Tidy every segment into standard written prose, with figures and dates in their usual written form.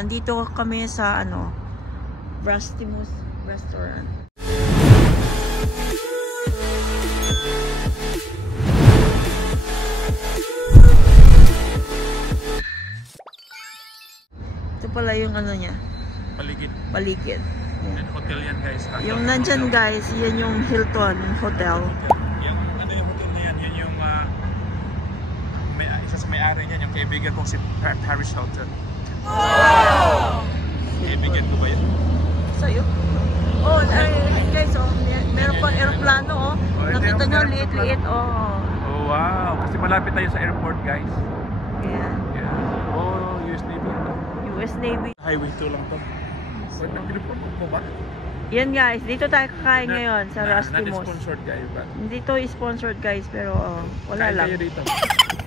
Nandito kami sa ano, Rusty Moose Restaurant. Ito pala yung ano niya. Paligid. Paligid. Yan, hotel yan guys. Yung nandyan guys, yan yung Hilton Hotel. Yung ano yung hotel na yan, yun yung isa sa may-ari niyan, yung kaibigan kong si Paris Hilton. Wow! Kaibigan ko ba yun? Sa'yo? Oh, guys, oh, meron pang aeroplano, oh. Nakita nyo, liit-liit, oh. Oh, wow. Kasi malapit tayo sa airport, guys. Yeah. Yeah. Oh, US Navy. US Navy. Highway 2 lang to. So, nag-report mo ba? Yan guys, dito tayo kakain ngayon sa Rusty Moose. Not sponsored guys, but Hindi to sponsored guys, pero wala kain lang. Kayo dito.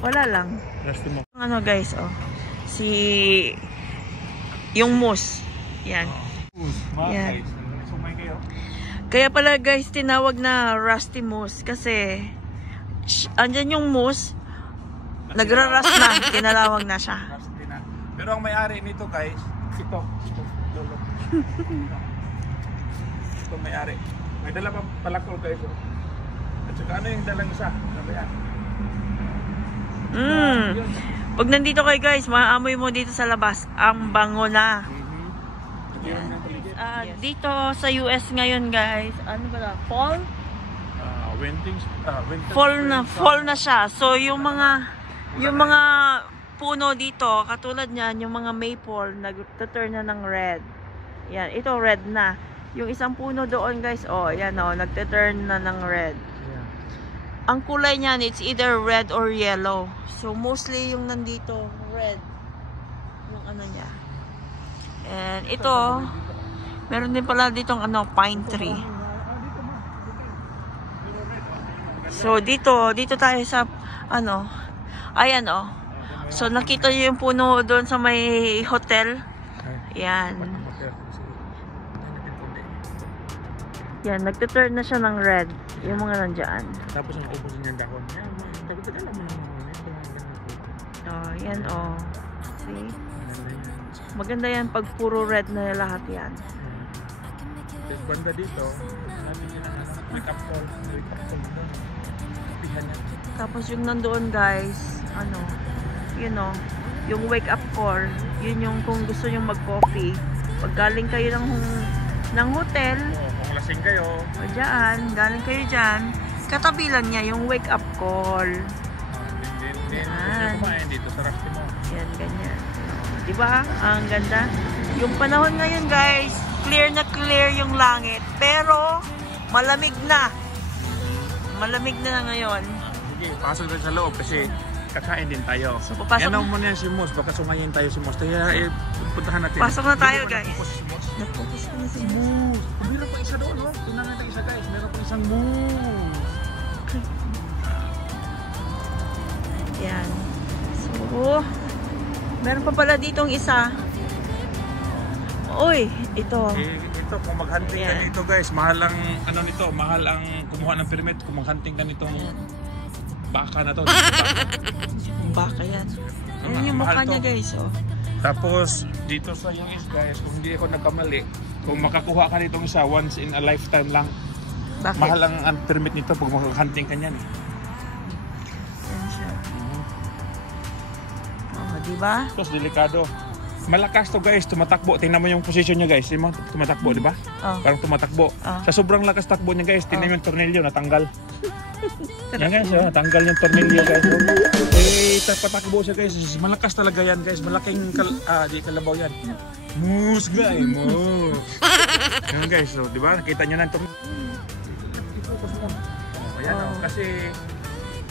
Wala lang. Rusty Moose. Ano guys, oh. Yung moose. Yan. Yan. Sumay kayo. Kaya pala guys, tinawag na Rusty Moose kasi andyan yung moose, nagra-rust na, tinalawag na siya. Rusty na. Pero ang may-ari nito guys, ito lolo. Ito may-ari. May dala pa palakol guys. At saka ano yung dalang isa? Ano yan? Pag nandito kayo guys, maamoy mo dito sa labas. Ang bango na. Dito sa US ngayon guys, ano ba? Fall? Fall na siya. So yung mga puno dito, katulad niyan, yung mga maple, nag-turn na ng red. Yan, ito red na. Yung isang puno doon guys, oh, yan oh, nag-turn na ng red. Ang kulay niyan, it's either red or yellow. So mostly yung nandito, red. Yung ano niya. And ito, meron din pala ditong ano, pine tree. So dito tayo sa ano, ayan oh. So nakita niyo yung puno doon sa may hotel. Yan. Yan, nagte-turn na siya ng red. Yung mga nandiyan. Tapos ang ubos niya yung dahon. Oh, yan oh. See? Maganda yan pag puro red na lahat yan. Tapos banda dito, wake up call. Tapos yung nandoon guys, ano, you know, yung wake up call, yun yung kung gusto nyo mag-coffee. Pag galing kayo ng hotel, kung lasing kayo, o dyan, galing kayo dyan, katabi lang niya yung wake up call. Yan. Kumain dito sa Rusty Moose. Yan, ganyan. Diba? Ang ganda. Yung panahon ngayon guys, clear na clear yung langit. Pero, malamig na. Malamig na ngayon. Sige, pasok tayo sa loob kasi kakain din tayo. So, papasok yan mo na si Moose, baka sumayin tayo si Moose. Kaya puntahan natin. Pasok na tayo guys. Nag-focus ko na si Moose. Meron pa isa doon, no? Tingnan natin isa guys. Meron pa isang Moose. Yan. So, meron pa pala ditong isa. Uy, ito. Ito, kung mag-hunting ka dito guys, mahal ang, ano nito, mahal ang kumuha ng permit kung mag-hunting ka nitong baka na to. Baka yan. Ayan yung mukha niya guys, oh. Tapos, dito sa US guys, kung hindi ako nagkamali, kung makakuha ka nitong isa, once in a lifetime lang. Bakit? Mahal ang permit nito pag mag-hunting ka niyan. Yan siya. Oh, diba? Tapos, delikado. Malakas to guys, tumatakbo. Tingnan mo yung position niya guys. Tingnan mo, tumatakbo, di ba? Oh. Parang tumatakbo. Oh. Sa sobrang lakas takbo niya guys, tingnan mo yung tornilyo, natanggal. Yan guys, natanggal yung tornilyo guys. Patakbo siya guys. Malakas talaga yan guys. Malaking kalabaw yan. Moose guys, moose. Yan guys, so, di ba? Nakita nyo na ito. Ayan o, kasi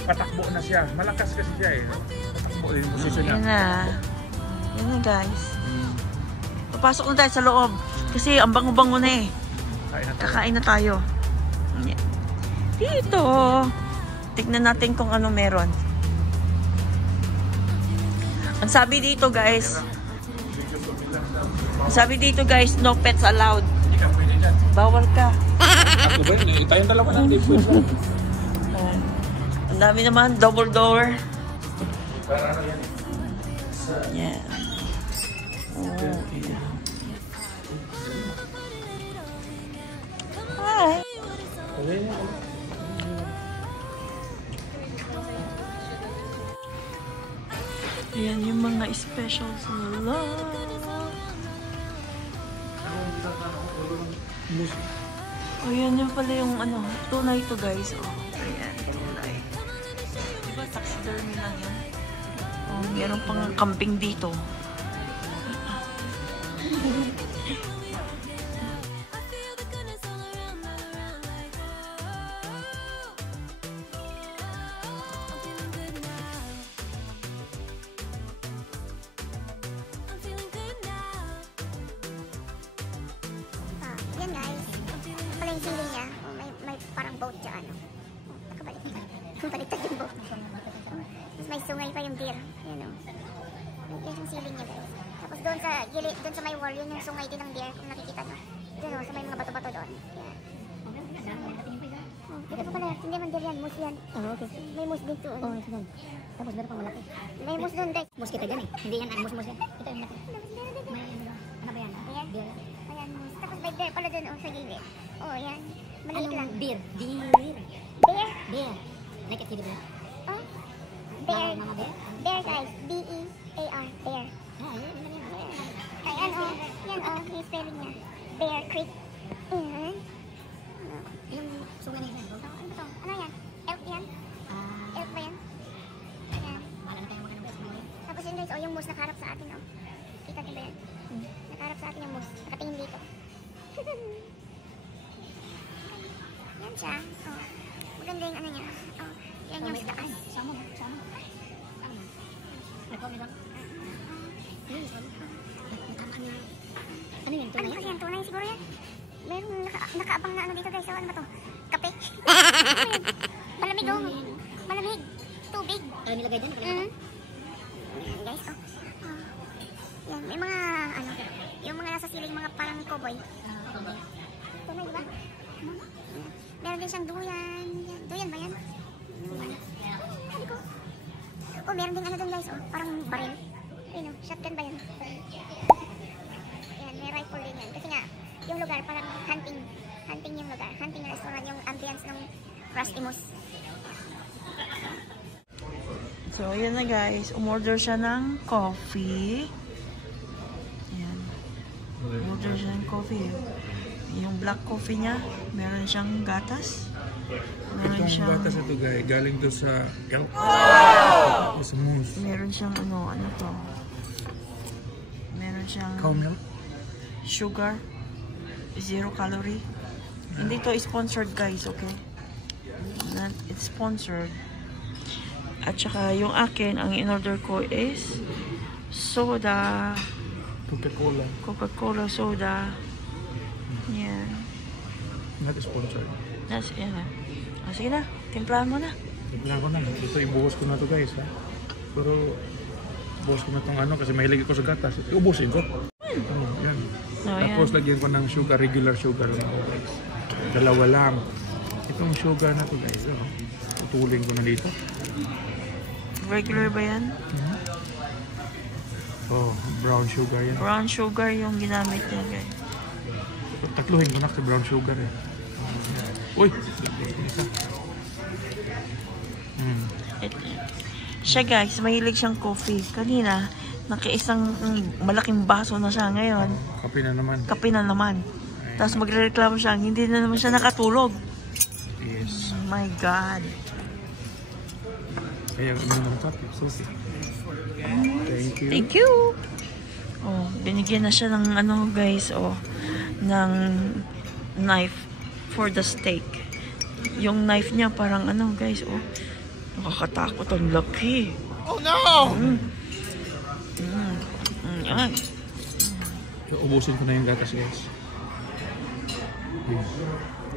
patakbo na siya. Malakas kasi siya eh. Patakbo din yung position niya. Yan na. Yan na guys. Papasok na tayo sa loob. Kasi ang bango-bango na eh. Kakain na tayo. Dito. Tignan natin kung ano meron. Ang sabi dito guys, no pets allowed. Bawal ka. Ako ba yun? Tayong dalawa natin. Ang dami naman, double door. Yan. yeah. Hi. Ayan yung mga specials nila. Ayan yung pala yung ano, tunay to guys. Oh, ayan, tunay. Diba taxidermy lang yan? Oh, meron pang camping dito. Yan guys, pala yung siling niya. Oh, may parang boat dyan. Oh, nakabaliktad. Baliktad yung boat. Tapos may sungay pa yung deer. Yan o. Yan yung siling niya guys. Tapos doon sa gilid, doon sa may wall, yun yung sungay din ng deer kung nakikita nyo. Doon o, sa may mga bato-bato doon. Yan. Oh, ito pa pala, hindi man deer yan, moose yan. Oh, okay. May moose dito. Oh, ito doon. Tapos meron pang malaki. May moose doon guys. Moose kita dyan eh. Hindi yan, moose yan. Ito yung malaki. May ano ba yan? Ayan. Deer. Ayan, moose. Tapos may bear pala doon oh, sa gilid. Oh, yan. Maliit lang. Beer. Bear? Beer. Like a kitty bear. Oh? Bear. Mama bear? Bear guys. B-E-A-R. Bear. Ah, yun. Ayan oh. Yan oh. Yung spelling niya. Bear Creek. Ayan. Yung suga na isa. Ano ba to? Ano yan? Elk yan? Ah, Elk ba yan? Ayan. wala na tayong magandang beses. Tapos yun guys, oh, yung moose nakaharap sa atin oh. Kita niyo ba yan? Nakaharap sa atin yung moose. Nakatingin dito. Yan siya. Oh. Maganda yung ano niya. Oh. Yan yung taas. Sama. Nag-comment lang. Yun, sama. Tama niya. Ano yun? Ano Tunay kasi yan? yan? Tunay siguro yan. Merong nakaabang na ano dito guys. So, ano ba to? Kape? Malamig oh. Malamig. Tubig. Nilagay din. Mm. Ayan guys. Oh. Oh. Yan. May mga ano. Yung mga nasa siling mga parang cowboy. Tunay diba? Meron din siyang duyan. Yan. Duyan ba yan? Sabi ko. Oh, meron din ano dun guys. Oh. Parang baril. Ayun oh. Shotgun ba yan? Ayan. May rifle din yan. Kasi nga, yung lugar parang hunting. Hunting yung lugar. Hunting na restaurant yung ambience ng Rusty Moose. So, ayan na guys. Umorder siya ng coffee. Ayan. Umorder siya ng coffee. Yung black coffee niya, meron siyang gatas. Meron Itong siyang, gatas ito guys, galing doon sa elk. Sa moose. meron siyang ano to. Meron siyang Cow milk. sugar. 0 calorie. Hindi to sponsored guys, okay? Not it's sponsored. At saka yung akin, ang in-order ko is soda. Coca-Cola. Coca-Cola soda. Yan. Not sponsored. That's, yan na. O, sige na. Timplahan mo na. Tignan ko na. Ito ibuhos ko na to guys ha. Pero buhos ko na tong ano kasi mahilig ako sa gatas. Iubusin ko. Ano, yan. Oh, Tapos yan. lagyan ko ng sugar, regular sugar lang guys. Dalawa lang. Itong sugar na to guys. Oh. Tutulin ko na dito. Regular ba yan? Oh, brown sugar yan. Brown sugar yung ginamit niya guys. Tatluhin ko na sa brown sugar eh. Uy! Isa. Siya guys, mahilig siyang coffee. Kanina, nakiisang malaking baso na siya ngayon. Kape na naman. Kape na naman. Tapos magre-reklamo siya, hindi na naman siya nakatulog. Yes. Oh my God. Kaya uminom ng kape. Sophie. Thank you. Thank you. Oh, binigyan na siya ng ano guys, oh, ng knife for the steak. Yung knife niya parang ano guys, oh, nakakatakot, ang laki. Oh no! Yan. Ubusin ko na yung gatas guys.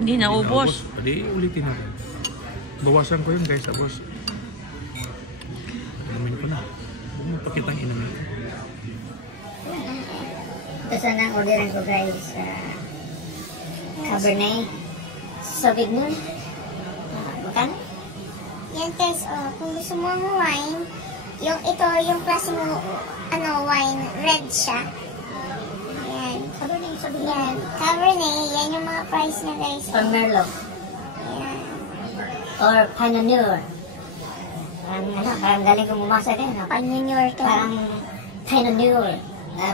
Hindi na ubos. Pwede ulitin natin. Bawasan ko yun guys, tapos inamin ko na. Huwag mo pakitang inamin ko. Ito sana ang orderan ko guys. Cabernet Sauvignon. Magkano? Yan guys, oh, kung gusto mo ng wine, yung ito, yung klase mo, ano, wine, red siya. Yan. Cabernet. Yan yung mga price niya, guys. Or Merlot. Yan. Or Pioneer. Parang galing kong umasa din. No? Panyunyor to. Parang Pioneer.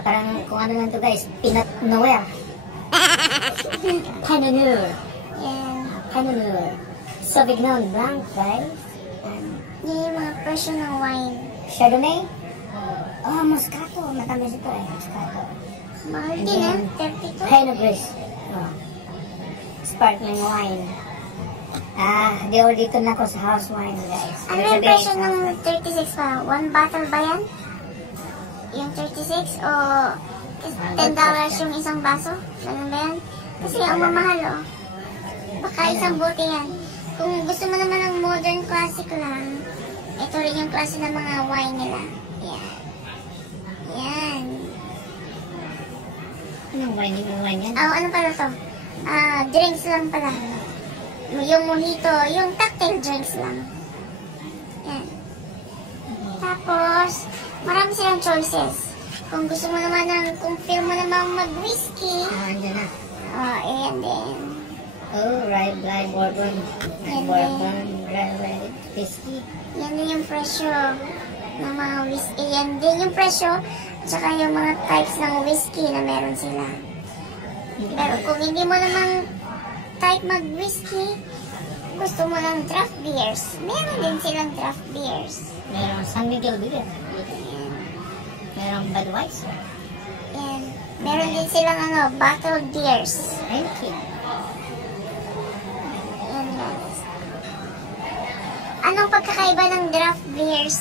Parang kung ano lang to guys, peanut nowhere. Pioneer. Yan. Pioneer. Sauvignon Blanc, guys. Yan yung mga presyo ng wine. Chardonnay. Oh, Moscato. Matamis ito eh. Moscato. Mahal din ah. 32. Pinot Gris. Oh. Sparkling wine. Di or dito na ako sa house wine, guys. Ano yung presyo ng 36 pa? One bottle ba yan? Yung 36 o $10 yung isang baso? Ganun ba yan? Kasi ang mamahal oh. Baka isang bote yan. Kung gusto mo naman ng modern classic lang, ito rin yung klase ng mga wine nila. Yan. Yan. Anong wine? Yung wine yan? Oh, ano pala to? Drinks lang pala. Yung mojito, yung cocktail drinks lang. Yan. Tapos, marami silang choices. Kung gusto mo naman kung feel mo naman mag-whiskey, Andyan na. ayan din. Oh, rye bourbon. Yan Bourbon, rye whiskey. Yan din yung presyo ng mga whiskey. Yan din yung presyo, tsaka yung mga types ng whiskey na meron sila. Pero kung hindi mo naman type mag-whiskey, gusto mo ng draft beers, meron din silang draft beers. Merong San Miguel beer. Ayan. Merong Budweiser. Yan. Meron din silang bottled beers. Thank you. Yan guys. Anong pagkakaiba ng draft beers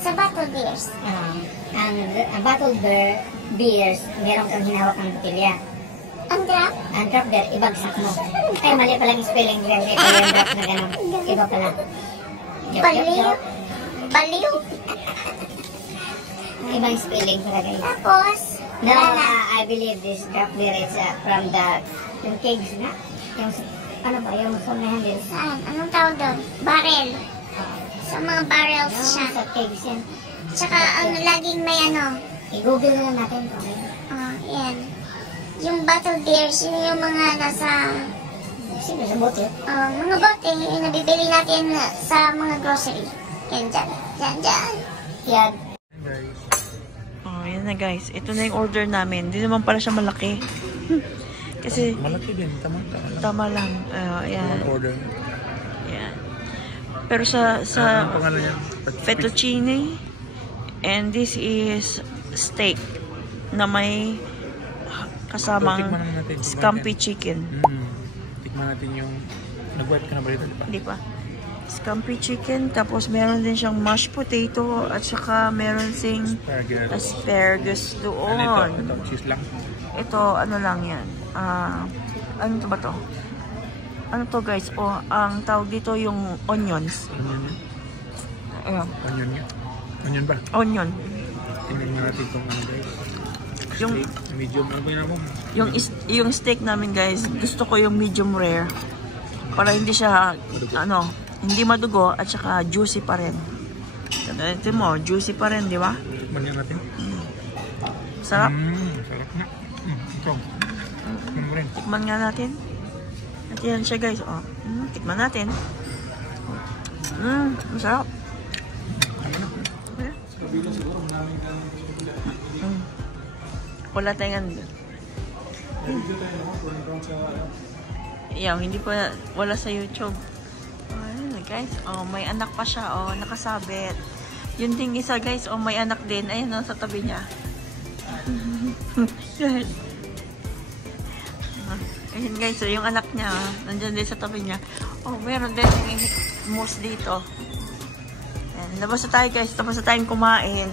sa bottled beers? Ang bottled beers, meron kang hinawak ng botilya. Ang draft? Ang drop beer, ibagsak mo. Ay, mali pala yung spelling. Hindi pala yung drop na gano'n. Iba pala. Baliw. Baliw. Ibang spelling pala guys. Tapos, No, wala na. I believe this drop beer is from yung kegs na. Yung, ano ba, yung sumahan din. Saan? Anong tawag doon? Barrel. Sa mga barrels Yung siya. sa kegs yan. Tsaka laging may I-google na lang natin kung ano. yan. Yung bottled beers, yun yung mga nasa Sino sa bote? mga bote yung nabibili natin sa mga grocery. Yan dyan. Dyan, dyan. Yan. Oh, yan na guys. Ito na yung order namin. Hindi naman pala siya malaki. Kasi Malaki din, tama lang. Ayan. Order. Ayan. Pero sa Anong pangalan niya? fettuccine, and this is steak na may kasamang Tikman natin. scampi chicken. Tikman natin yung nag-wipe ka na ba dito, di ba? Di ba? Scampi chicken, tapos meron din siyang mashed potato, at saka meron sing asparagus doon. Ito, cheese lang. Ito, ano lang yan. Ano to ba to? Ano to guys? Ang tawag dito yung onions. Onion niya? Ayan. Onion niya? Onion ba? Onion. Tingnan mo natin kung ano guys. Yung, Steak, medium, ano ba yun mo? yung steak namin guys, gusto ko yung medium rare. Para hindi siya, hindi madugo at saka juicy pa rin. Ito mo, juicy pa rin, di ba? Tikman niya natin. Sarap. Sarap nga. Ito. Tikman mo rin. Tikman nga natin. At yan siya guys. Tikman natin. Masarap. Wala tayong hindi pa wala sa YouTube. Ayun guys, may anak pa siya, nakasabit. Yun ding isa guys, may anak din. Ayun sa tabi niya. Ayun guys, yung anak niya, nandiyan din sa tabi niya. Meron din yung moose dito. Ayan, labas na tayo guys, tapos na tayong kumain.